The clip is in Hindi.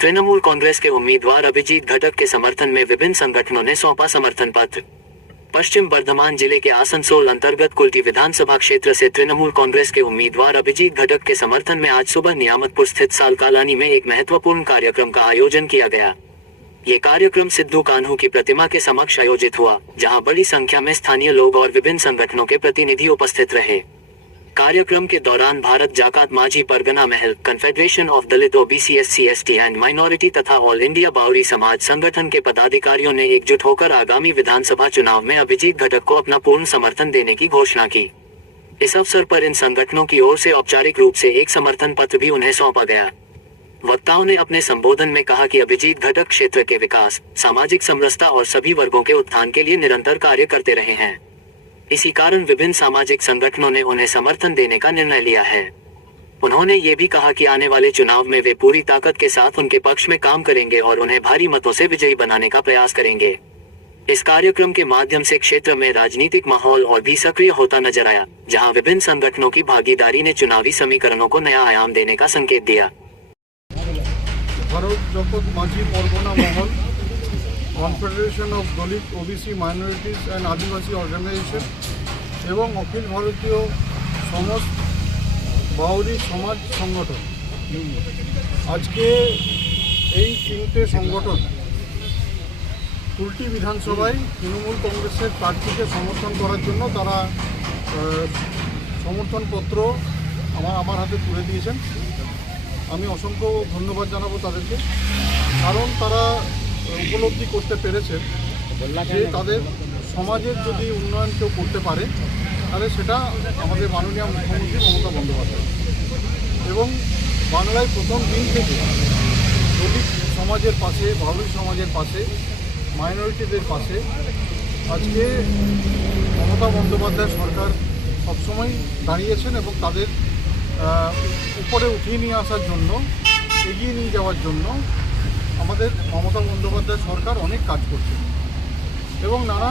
तृणमूल कांग्रेस के उम्मीदवार अभिजीत घटक के समर्थन में विभिन्न संगठनों ने सौंपा समर्थन पत्र। पश्चिम बर्धमान जिले के आसनसोल अंतर्गत कुल्टी विधानसभा क्षेत्र से तृणमूल कांग्रेस के उम्मीदवार अभिजीत घटक के समर्थन में आज सुबह नियामतपुर स्थित सालकालानी में एक महत्वपूर्ण कार्यक्रम का आयोजन किया गया। ये कार्यक्रम सिद्धू कान्हू की प्रतिमा के समक्ष आयोजित हुआ, जहां बड़ी संख्या में स्थानीय लोग और विभिन्न संगठनों के प्रतिनिधि उपस्थित रहे। कार्यक्रम के दौरान Bharat जाकात Majhi Pargana Mahal, confederation of Dalit OBC SC ST and minority तथा ऑल इंडिया बावरी समाज संगठन के पदाधिकारियों ने एकजुट होकर आगामी विधानसभा चुनाव में अभिजीत घटक को अपना पूर्ण समर्थन देने की घोषणा की। इस अवसर पर इन संगठनों की ओर से औपचारिक रूप से एक समर्थन पत्र भी उन्हें सौंपा गया। वक्ताओं ने अपने संबोधन में कहा कि अभिजीत घटक क्षेत्र के विकास, सामाजिक समरसता और सभी वर्गों के उत्थान के लिए निरंतर कार्य करते रहे हैं। इसी कारण विभिन्न सामाजिक संगठनों ने उन्हें समर्थन देने का निर्णय लिया है। उन्होंने ये भी कहा कि आने वाले चुनाव में वे पूरी ताकत के साथ उनके पक्ष में काम करेंगे और उन्हें भारी मतों से विजयी बनाने का प्रयास करेंगे। इस कार्यक्रम के माध्यम से क्षेत्र में राजनीतिक माहौल और भी सक्रिय होता नजर आया, जहां विभिन्न संगठनों की भागीदारी ने चुनावी समीकरणों को नया आयाम देने का संकेत दिया। Bharat जाकात Majhi Pargana Mahal, confederation of Dalit OBC minorities and Adivasi organisation एवं अखिल भारतीय समस्त बाउरी समाज संगठन आज के तीनटे संगठन कुल्टी विधानसभाয় तृणमूल कांग्रेसের প্রার্থীকে সমর্থন করার জন্য তারা সমর্থনপত্র আমার হাতে তুলে দিয়েছেন। আমি অসংখ্য ধন্যবাদ জানাবো তাদেরকে, কারণ তারা উপলব্ধি করতে পেরেছেন যে তাদের সমাজের যদি উন্নয়ন কেউ করতে পারে তাহলে সেটা আমাদের মাননীয় মুখ্যমন্ত্রী মমতা বন্দ্যোপাধ্যায়। এবং বাংলায় প্রথম দিন থেকে দলিত সমাজের পাশে, বাউরি সমাজের পাশে, মাইনরিটিদের পাশে আজকে মমতা বন্দ্যোপাধ্যায় সরকার সবসময় দাঁড়িয়েছেন এবং তাদের উপরে উঠিয়ে নিয়ে আসার জন্য, এগিয়ে নিয়ে যাওয়ার জন্য আমাদের মমতা বন্দ্যোপাধ্যায় সরকার অনেক কাজ করছে এবং নানা